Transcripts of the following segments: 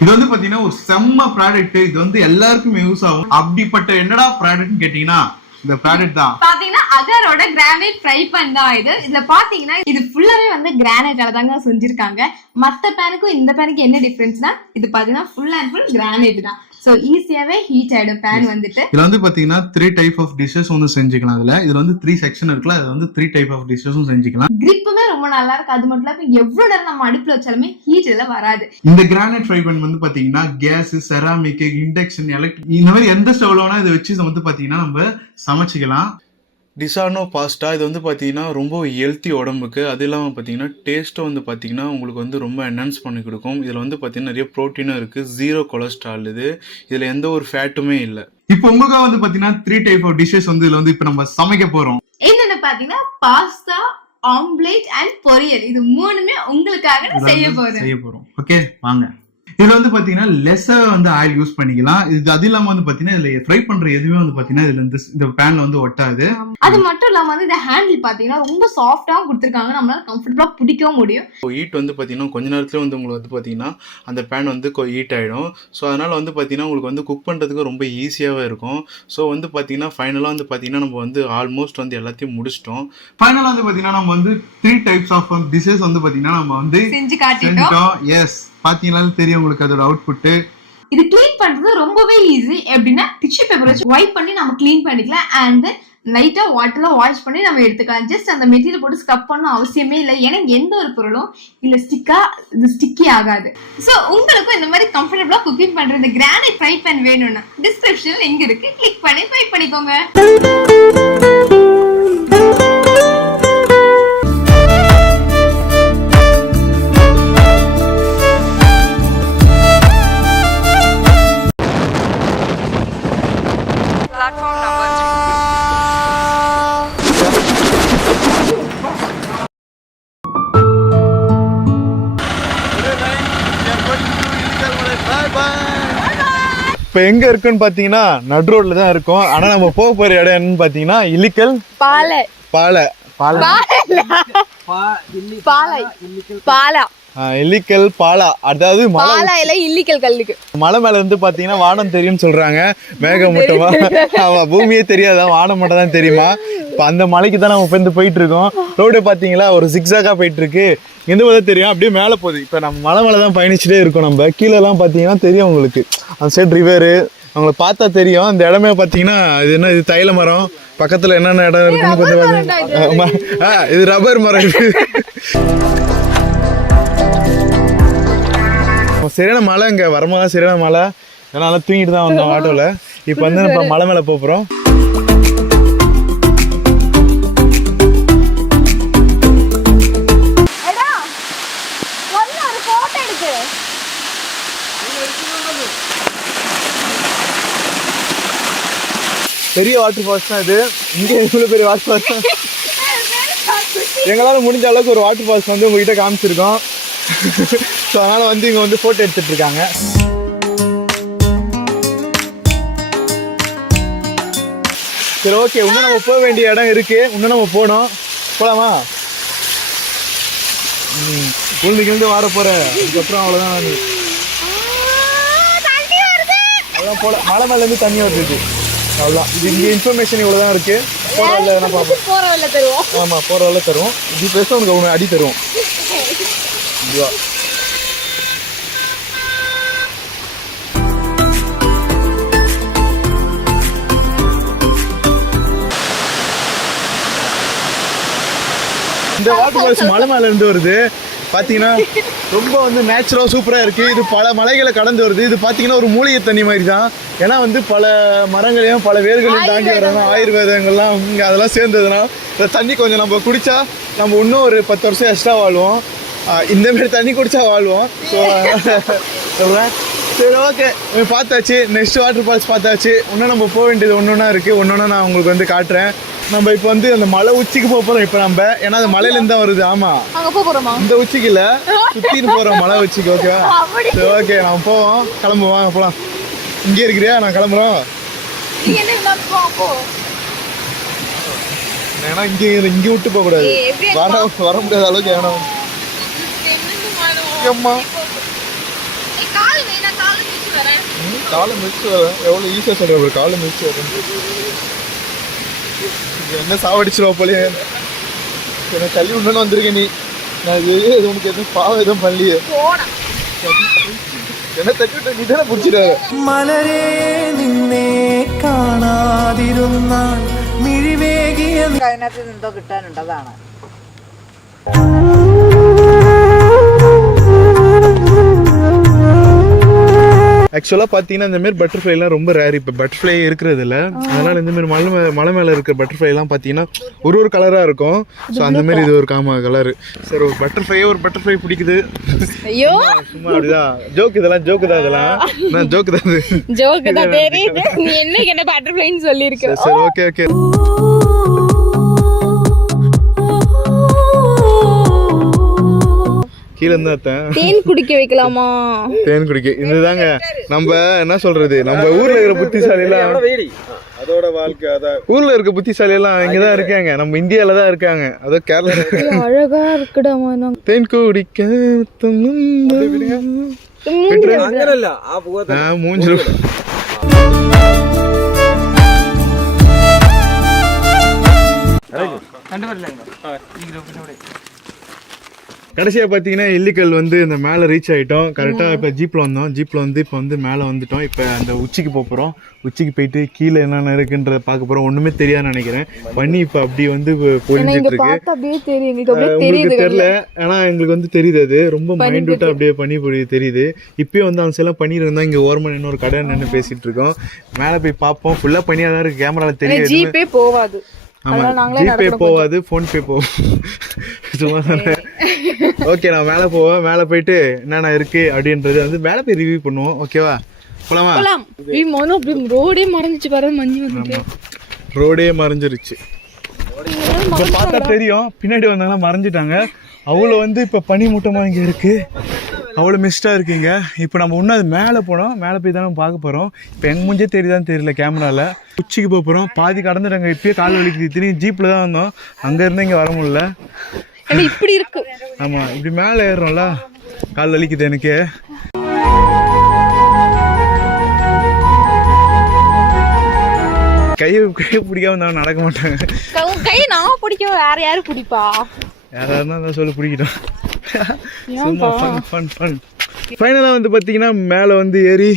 இது வந்து பாத்தீங்கன்னா ஒரு செம்ம ப்ராடக்ட். இது வந்து எல்லாருக்கும் யூஸ் ஆகும். அப்படிப்பட்ட என்னடா ப்ராடக்ட்னு கேட்டீங்கன்னா இந்த ப்ராடக்ட் தான் பாத்தீங்கன்னா அகரோட கிரானைட் ஃப்ரை பேன் தான் இது. இதுல பாத்தீங்கன்னா இது ஃபுல்லாவே வந்து கிரானைட்டால தாங்க செஞ்சிருக்காங்க. மத்த பேனுக்கும் இந்த பேனுக்கு என்ன டிஃபரன்ஸ்னா இது பாத்தீங்கன்னா ஃபுல் அண்ட் ஃபுல் கிரானைட் தான். சோ ஈஸியாவே ஹீட் ஆயிடும் பேன் வந்துட்டு. இதுல வந்து பாத்தீங்கன்னா 3 டைப் ஆஃப் டிஷஸ் வந்து செஞ்சுக்கலாம். இதுல வந்து 3 செக்ஷன் இருக்குல்ல, அது வந்து 3 டைப் ஆஃப் டிஷஸும் செஞ்சுக்கலாம். கிரிப்புமே ரொம்ப நல்லா இருக்கு. அது மட்டும் இல்லாம எவ்வளவு நேரம் நம்ம அடுப்புல வச்சாலுமே ஹீட் எல்லாம் வராது. இந்த கிரானைட் ஃப்ரை பேன் வந்து பாத்தீங்கன்னா கேஸ், செராமிக், இண்டக்ஷன், எலக்ட்ரிக் இந்த மாதிரி எந்த ஸ்டவ்ல வேணா இதை வச்சு வந்து பாத்தீங்கன்னா நம்ம சமைச்சிக்கலாம். டிசானோ பாஸ்டா இது வந்து பார்த்தீங்கன்னா ரொம்ப ஹெல்த்தி உடம்புக்கு. அது இல்லாமல் பார்த்தீங்கன்னா டேஸ்ட்டும் வந்து பார்த்தீங்கன்னா உங்களுக்கு வந்து ரொம்ப என்ஹான்ஸ் பண்ணி கொடுக்கும். இதில் வந்து பார்த்தீங்கன்னா நிறைய ப்ரோட்டீனும் இருக்குது, 0 கொலஸ்ட்ரால். இதில் எந்த ஒரு ஃபேட்டுமே இல்லை. இப்போ உங்களுக்காக வந்து பார்த்தீங்கன்னா 3 டைப் ஆஃப் டிஷஸ் வந்து இதில் வந்து இப்போ நம்ம சமைக்க போகிறோம். என்னென்ன பார்த்தீங்கன்னா பாஸ்தா, ஆம்லேட் அண்ட் பொரியல். இது மூணுமே உங்களுக்காக செய்ய போறோம். ஓகே வாங்க. இதுல வந்து பாத்தீங்கன்னா லெஸ்ஸா வந்து ஆயில் யூஸ் பண்ணிக்கலாம். இது அது இல்லாம வந்து பாத்தீங்கன்னா இதுல ஃப்ரை பண்ற எதுவுமே வந்து பாத்தீங்கன்னா இதுல இந்த பேன்ல வந்து ஒட்டாது. அது மட்டும் இல்லாம வந்து இந்த ஹேண்டில் பாத்தீங்கன்னா ரொம்ப சாஃப்டாவும் கொடுத்திருக்காங்க. நம்மளால கம்ஃபர்ட்டபிளா பிடிக்கவும் முடியும். ஹீட் வந்து பாத்தீங்கன்னா கொஞ்ச நேரத்துல வந்து உங்களுக்கு வந்து பாத்தீங்கன்னா அந்த பேன் வந்து ஹீட் ஆயிடும். ஸோ அதனால வந்து பாத்தீங்கன்னா உங்களுக்கு வந்து குக் பண்றதுக்கு ரொம்ப ஈஸியாவே இருக்கும். ஸோ வந்து பாத்தீங்கன்னா ஃபைனலா வந்து பாத்தீங்கன்னா நம்ம வந்து ஆல்மோஸ்ட் வந்து எல்லாத்தையும் முடிச்சிட்டோம். ஃபைனலா வந்து பாத்தீங்கன்னா நம்ம வந்து 3 டைப்ஸ் ஆஃப் டிஷஸ் வந்து பாத்தீங்கன்னா நம்ம வந்து செஞ்சு காட்டிட்டோம். எஸ் பாத்தீங்கன்னாலும் தெரியும் உங்களுக்கு அதோட அவுட்புட். இது கிளீன் பண்றது ரொம்பவே ஈஸி. எப்படின்னா டிஷ்யூ பேப்பர் வச்சு வைப் பண்ணி நம்ம கிளீன் பண்ணிக்கலாம். அண்ட் லைட்டா வாட்டர்ல வாஷ் பண்ணி நம்ம எடுத்துக்கலாம். ஜஸ்ட் அந்த மெட்டீரியல் போட்டு ஸ்க்ரப் பண்ண அவசியமே இல்லை. ஏன்னா எந்த ஒரு பொருளும் இல்ல ஸ்டிக்கி ஆகாது. சோ உங்களுக்கும் இந்த மாதிரி கம்ஃபர்டபிளா குக்கிங் பண்ற இந்த கிரானைட் ஃப்ரை பேன் வேணும்னா டிஸ்கிரிப்ஷன்ல லிங்க் இருக்கு, கிளிக் பண்ணி ட்ரை பண்ணிக்கோங்க. இப்போ எங்க இருக்குன்னு பாத்தீங்கன்னா நடு ரோட்ல தான் இருக்கும். ஆனா நம்ம போக போற இடம் என்னன்னு பாத்தீங்கன்னா இல்லிக்கல் பாலை இல்லிக்கல் பாலா. அதாவது இல்லிக்கல் கல்லுக்கு மலை மேல இருந்து பாத்தீங்கன்னா வானம் தெரியும்னு சொல்றாங்க. மேகமூட்டமா ஆமா, பூமியே தெரியாதான், வானம் மட்டும் தான் தெரியுமா. இப்போ அந்த மலைக்கு தான் நம்ம போயிட்டு இருக்கோம். ரோடு பாத்தீங்களா ஒரு சிக்ஸாக்கா போயிட்டு இருக்கு. எந்த மாதிரி தெரியும் அப்படியே மேலே போகுது. இப்போ நம்ம மலை மேலே தான் பயணிச்சுட்டே இருக்கோம். நம்ம கீழெல்லாம் பார்த்தீங்கன்னா தெரியும் உங்களுக்கு, அந்த சைடு ரிவரு அவங்களை பார்த்தா தெரியும். அந்த இடமே பார்த்தீங்கன்னா இது என்ன, இது தைல மரம். பக்கத்தில் என்னென்ன இடம் இருக்குன்னு கொஞ்சம் இது ரப்பர் மரம். சரியான மழை இங்கே வரும்போது சரியான மழை. ஏன்னா தூங்கிட்டு தான் வந்தோம் ஆட்டோவில். இப்போ வந்து இப்போ மலை மேலே போகிறோம். பெரிய வாட்டர் ஃபால்ஸ் தான் இது. இங்கே இவ்வளோ பெரிய வாட்டர் ஃபால்ஸ் தான். எங்களால் முடிஞ்ச அளவுக்கு ஒரு வாட்டர் ஃபால்ஸ் வந்து உங்ககிட்ட காமிச்சிருக்கோம். ஸோ அதனால் வந்து இங்கே வந்து ஃபோட்டோ எடுத்துகிட்டு இருக்காங்க. சரி ஓகே, இன்னும் நம்ம போக வேண்டிய இடம் இருக்குது. இன்னும் நம்ம போகணும். போகலாமா? குழந்தைக்கு வார போகிறேன். அதுக்கப்புறம் அவ்வளோதான். அவ்வளோதான் போல. மலை மேலேருந்து தண்ணி வருது. அவ்வளோதான். இது இங்கே இன்ஃபர்மேஷன் இவ்வளோ தான் இருக்குது. போகிற வரல என்ன பார்ப்போம். போகிற வரல தருவோம். ஆமாம், போகிற வரல தருவோம். இது பேச உனக்கு ஒன்று அடி தருவோம். இதுவா இந்த வாட்டர் ஃபால்ஸ் மலை மேலே இருந்து வருது. பார்த்தீங்கன்னா ரொம்ப வந்து நேச்சுரலாக சூப்பராக இருக்குது. இது பல மலைகளை கடந்து வருது. இது பார்த்தீங்கன்னா ஒரு மூலிகை தண்ணி மாதிரி தான். ஏன்னா வந்து பல மரங்களையும் பல வேர்களையும் தாண்டி வரணும். ஆயுர்வேதங்கள்லாம் இங்கே அதெல்லாம் சேர்ந்ததுன்னா இந்த தண்ணி கொஞ்சம் நம்ம குடித்தா நம்ம இன்னும் ஒரு 10 வருஷம் எக்ஸ்ட்ரா வாழ்வோம். இந்தமாரி தண்ணி குடித்தா வாழ்வோம். ஸோ சொல்கிறேன். சரி ஓகே, பார்த்தாச்சு. நெக்ஸ்ட் வாட்டர் ஃபால்ஸ் பார்த்தாச்சு. இன்னும் நம்ம போக வேண்டியது ஒன்று ஒன்றா இருக்குது. ஒன்று ஒன்றா நான் உங்களுக்கு வந்து காட்டுறேன். நம்ம இப்போ வந்து அந்த மலை உச்சிக்கு போக போகிறோம். இப்போ நம்ம ஏன்னா அந்த மலையிலேருந்து தான் வருது. ஆமாம், இந்த உச்சிக்கு இல்லை, சுற்றின்னு போகிறோம் மலை உச்சிக்கு. ஓகேவா? சரி ஓகே, நம்ம போவோம். கிளம்புவோம், வாங்க போகலாம். இங்கே இருக்கிறியா? நான் கிளம்புறோம். ஏன்னா இங்கே விட்டு போகக்கூடாது. வர முடியாத அளவுக்கு. ஏன்னா காலை மிதிச்சு வரேன். எவ்வளோ ஈஸியாக சொல்கிறேன், ஒரு காலை மிதிச்சு வரேன். என்ன சாவடிச்சிருவா போலே, என்ன தள்ளி விடணும்னு வந்திருக்கேன் நீ. நான் இது உனக்கு எதுவும் பாவம் எதுவும் பண்ணலையே. என்ன தட்டி விட்ட நீ தானே பிடிச்சிடாரு. மலரே നിന്നെ കാണാതിരുന്നാൽ മിഴിവേകിയ അതിനകത്ത് എന്തോ കിട്ടാനുണ്ടതാണ്. ஆக்சுவலாக பார்த்தீங்கன்னா இந்த மாதிரி பட்டர்ஃப்ளைலாம் ரொம்ப ரேர். இப்போ பட்டர்ஃப்ளை இருக்கிறது இல்லை, அதனால் இந்த மாதிரி மலை மேலே இருக்கிற பட்டர்ஃப்ளைலாம் பார்த்தீங்கன்னா ஒரு கலராக இருக்கும். ஸோ அந்த மாதிரி இது ஒரு காம கலரு. சரி, ஒரு பட்டர்ஃப்ளை பிடிக்குது. ஐயோ சும்மா அப்படிதான் ஜோக், இதெல்லாம் ஜோக்கு தான், இதெல்லாம் நான் ஜோக்கு தான். ஜோக்கு தான் தெரியுது. நீ என்ன பட்டர்ஃப்ளைன்னு சொல்லியிருக்க. சரி, ஓகே ஓகே. கீழே இருந்தா தேன் குடிக்க வைக்கலாமா? தேன் குடிக்க இதுதாங்க நம்ம என்ன சொல்றது, நம்ம ஊர்ல இருக்கிற புத்திசாலி எல்லாம் அதோட வாழ்க்கை. அதான் ஊர்ல இருக்க புத்திசாலி எல்லாம் இங்கதான் இருக்காங்க, நம்ம இந்தியால தான் இருக்காங்க. அதோ கேரளா அழகா இருக்குடா. தேன் குடிக்க மூஞ்சிரும். கடைசியாக பார்த்தீங்கன்னா எல்லிக்கல் வந்து இந்த மேலே ரீச் ஆகிட்டோம். கரெக்டாக இப்போ ஜீப்பில் வந்தோம். ஜீப்பில் வந்து இப்போ வந்து மேலே வந்துட்டோம். இப்போ அந்த உச்சிக்கு போகிறோம். உச்சிக்கு போயிட்டு கீழே என்னென்ன இருக்குன்றத பார்க்க போகிறோம். ஒன்றுமே தெரியாதுன்னு நினைக்கிறேன். பண்ணி இப்போ அப்படி வந்து பொழிஞ்சிட்டு இருக்கு. உங்களுக்கு தெரியல, ஆனால் எங்களுக்கு வந்து தெரியுது. அது ரொம்ப மைண்ட் விட்டு அப்படியே பண்ணி தெரியுது. இப்பயும் வந்து அவங்க எல்லாம் பண்ணியிருந்தா இங்கே ஓரமாக இன்னொரு கடை நின்று பேசிகிட்டு இருக்கோம். மேலே போய் பார்ப்போம். ஃபுல்லாக பண்ணியாக தான் இருக்குது. கேமராவில் தெரியாது. ஜிபே போகாது. ஆமாம், ஜிபே போகாது, ஃபோன்பே போகும். சும்மா தானே. ஓகே, நான் மேலே போவேன். மேலே போயிட்டு என்னென்ன இருக்கு அப்படின்றது வந்து மேலே போய் ரிவ்யூ பண்ணுவோம். ஓகேவா, போலாமா? ரோடே மறைஞ்சிச்சு பாரு. மஞ்சு வந்து ரோடே மறைஞ்சிருச்சு. இப்போ பார்த்தா தெரியும், பின்னாடி வந்தாங்கன்னா மறைஞ்சிட்டாங்க. அவ்வளோ வந்து இப்போ பனி மூட்டமாக இங்கே இருக்குது. அவ்வளோ மிஸ்டாக இருக்குங்க. இப்போ நம்ம இன்னும் அது மேலே போனோம். மேலே போய் தான் பார்க்க போகிறோம். இப்போ எங்கள் முஞ்சே தெரியுதான்னு தெரியல கேமராவில். உச்சிக்கு போக போகிறோம். பாதி கடந்துட்டாங்க. இப்போயே கால் வலிக்குது. இத்தனையும் ஜீப்பில் தான் வந்தோம். அங்கேருந்து இங்கே வர முடியல. இப்படி இருக்கு. ஆமாம், இப்படி மேலே ஏறுறோம்ல, கால் வலிக்குது எனக்கு. கையை பிடிக்காம நான் நடக்க மாட்டாங்க. கை நான் பிடிக்கும், வேற யாரும் பிடிப்பா? யாராருன்னா தான் சொல்லி பிடிக்கிட்டோம். சும்மா ஃபன். ஃபைனலாக வந்து பார்த்தீங்கன்னா மேலே வந்து ஏறி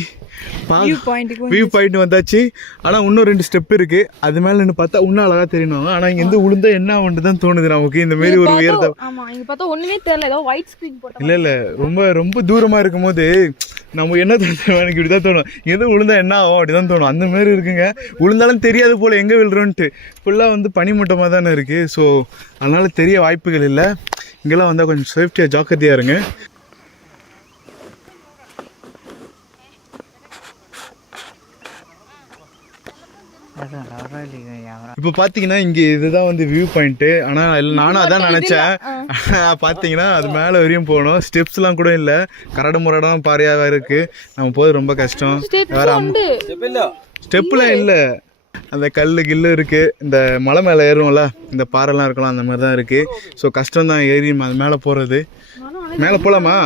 வியூ பாயிண்ட் வந்தாச்சு. ஆனால் இன்னும் 2 ஸ்டெப் இருக்கு. அது மேலே நின்று பார்த்தா இன்னும் அழகா தெரியணும். ஆனால் இங்கே இருந்து உளுந்தா என்ன ஒன்று தான் தோணுது நமக்கு. இந்த மாதிரி ஒரு உயரத்தை இல்லை ரொம்ப தூரமாக இருக்கும் போது நம்ம என்ன தோணும், எனக்கு இப்படி தான் தோணும். எது உளுந்தா என்ன ஆகும் அப்படி தான் தோணும். அந்த மாதிரி இருக்குங்க. உளுந்தாலும் தெரியாது போல் எங்கே விழுறோன்ட்டு. ஃபுல்லாக வந்து பனிமூட்டமாக தானே இருக்குது. ஸோ அதனால் தெரிய வாய்ப்புகள் இல்லை. இங்கெல்லாம் வந்தால் கொஞ்சம் சேஃப்டியாக ஜாக்கிரதையாக இருங்க. இப்போ பார்த்தீங்கன்னா இங்கே இதுதான் வந்து வியூ பாயிண்ட்டு. ஆனால் நானும் அதான் நினச்சேன். பார்த்தீங்கன்னா அது மேலே வரையும் போகணும். ஸ்டெப்ஸ்லாம் கூட இல்லை, கரடு முரடாக பாறையாக இருக்குது. நம்ம போது ரொம்ப கஷ்டம். வேற ஸ்டெப்லாம் இல்லை, அந்த கில்லு இருக்குது. இந்த மலை மேலே ஏறும்ல, இந்த பாறைலாம் இருக்கலாம், அந்த மாதிரி தான் இருக்குது. ஸோ கஷ்டம் தான் ஏறி அது மேலே போகிறது. மேலே போகலாமா?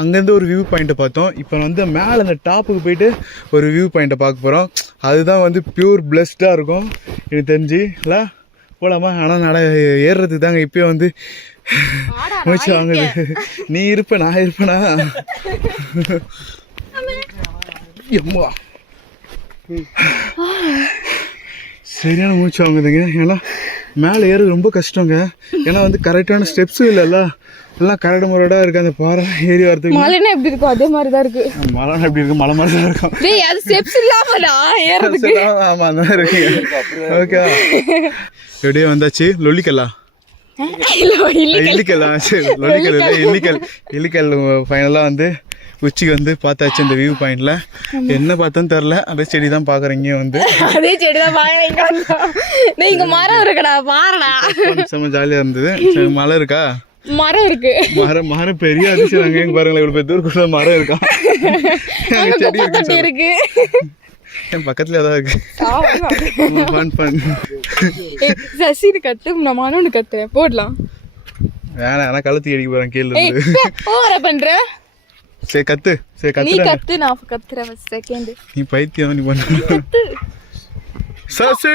அங்கேருந்து ஒரு வியூ பாயிண்ட்டை பார்த்தோம். இப்போ வந்து மேலே அந்த டாப்புக்கு போயிட்டு ஒரு வியூ பாயிண்ட்டை பார்க்க போகிறோம். அதுதான் வந்து பியூர் பிளஸ்டாக இருக்கும் எனக்கு தெரிஞ்சு. இல்லை போகலாமா? ஆனால் ஏறுறதுக்கு தாங்க இப்போயே வந்து மூச்சு வாங்குது. நீ இருப்ப, நான் இருப்பேனா? எம்மா சரியான மூச்சு வாங்குதுங்க. ஏன்னா மேலே ஏறது ரொம்ப கஷ்டங்க. ஏன்னா வந்து கரெக்டான ஸ்டெப்ஸும் இல்லைல்ல, எல்லாம் கரடு முரடாக இருக்குது. அந்த பாறை ஏறி வரதுக்கு மலைனா எப்படி இருக்கும் அதே மாதிரி தான் இருக்கு. மலைனா எப்படி இருக்கும்? மலை மாதிரி தான் இருக்கும். அது ஸ்டெப்ஸ் இல்லாமலா ஏறதுக்கு? ஆமாம், அந்த மாதிரி இருக்கு. ஓகே, எப்படியே வந்தாச்சு. லொல்லிக்கல்லா இல்லிக்கல். சரி, லொல்லிக்கல் இல்லை, இல்லிக்கல். ஃபைனலாக வந்து உச்சிக்கு வந்து பார்த்தாச்சு. இந்த வியூ பாயிண்ட்ல என்ன பார்த்தோன்னு தெரியல. அதே செடி தான் பாக்குறீங்க. வந்து அதே செடி தான் பாக்குறீங்க. நீங்க மரம் இருக்குடா பாருடா. செம்ம ஜாலியா இருந்தது. மலை இருக்கா? மரம் இருக்கு. மரம் பெரிய அதிசயம். அங்க எங்க பாருங்களேன், இவ்வளவு தூரக்குள்ள மரம் இருக்கா? செடி இருக்கு என் பக்கத்துல ஏதாவது இருக்கு. சசினு கத்து, நான் மனோன்னு கத்துறேன். போடலாம். வேணாம் ஆனால் கழுத்து அடிக்க போகிறேன் கீழே இருந்து. ஓவரா பண்ற சரி கத்து சரி நீ கத்து கத்து நான் கத்துறேன் செகண்ட் நீ பைத்தியம் நீ பண்ண சசி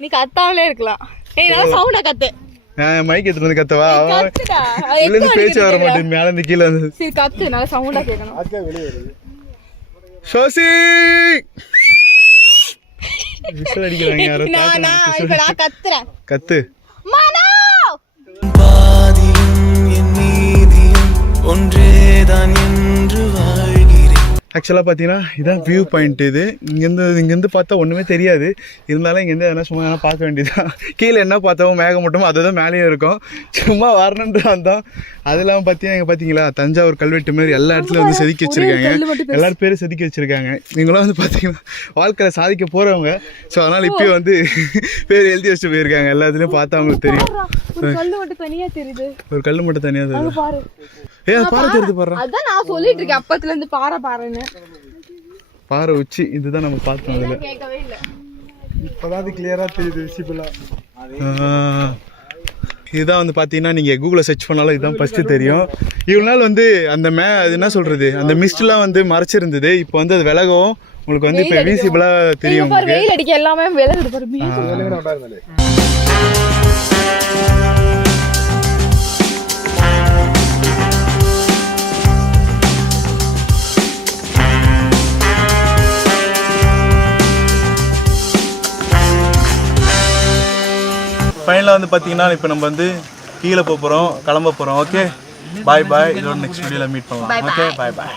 நீ கத்தாமலே இருக்கலாம் ஏய் நான் சவுண்டா கத்து நான் மைக் எடுத்துட்டு வந்து கத்தவா கத்துடா இதுலேருந்து பேச்சு வர மாட்டேன் மேலே இருந்து கீழே வந்து சரி கத்து நல்லா சவுண்டா கேட்கணும் சசி விசில் அடிக்கிறாங்க யாரோ இப்ப நான் கத்துறேன் கத்து மனோ பாதியும் என் நீதியும் ஒன்றேதான் என்று வாழ்கிறேன். ஆக்சுவலாக பார்த்தீங்கன்னா இதான் வியூ பாயிண்ட் இது இங்கேருந்து பார்த்தா ஒன்றுமே தெரியாது இருந்தாலும் இங்கேருந்து எதனா சும்மா எதனா பார்க்க வேண்டியதுதான் கீழே என்ன பார்த்தோமோ மேகம் மட்டுமோ அதுதான் மேலேயும் இருக்கும் சும்மா வரணுன்ற வந்தோம் அது இல்லாமல் பார்த்தீங்களா தஞ்சாவூர் கல்வெட்டு மாதிரி எல்லா இடத்துலையும் வந்து செதுக்கி வச்சுருக்காங்க எல்லாரும் பேரும் செதுக்கி வச்சுருக்காங்க நீங்களும் வந்து பார்த்தீங்கன்னா வாழ்க்கையில் சாதிக்க போகிறவங்க ஸோ அதனால் இப்போயும் வந்து பேர் எழுதி வச்சுட்டு போயிருக்காங்க எல்லா இதுலேயும் பார்த்தா அவங்களுக்கு தெரியும் ஒரு கல்லு மட்டும் தனியா தெரியுது ஒரு கல் மட்டும் தனியாக தெரியும் பாரு அது பாறை தெரியுது பாரு அதான் நான் சொல்லிட்டு இருக்கேன் அப்பத்துல இருந்து பாறைன்னு பாறை உச்சி இதுதான் நம்ம பார்த்தோம் அதில் கேட்கவே இல்ல இப்போதான் அது கிளியராக தெரியுது விசிபிளாக இதுதான் வந்து பார்த்தீங்கன்னா நீங்கள் கூகுளில் சர்ச் பண்ணாலும் இதுதான் ஃபஸ்ட்டு தெரியும் இவ்வளோ நாள் வந்து அந்த அது என்ன சொல்கிறது அந்த மிஸ்ட்லாம் வந்து மறைச்சிருந்தது இப்போ வந்து அது விலகவும் உங்களுக்கு வந்து இப்போ விசிபிளாக தெரியும் உங்களுக்கு வெயில் அடிக்க எல்லாமே விலகுது பாரு ஃபைனலாக வந்து பார்த்தீங்கன்னா இப்போ நம்ம வந்து கீழே போக போகிறோம் கிளம்ப போகிறோம் ஓகே பாய் பாய் இதோட நெக்ஸ்ட் வீடியோவில் மீட் பண்ணலாம் ஓகே பாய் பாய்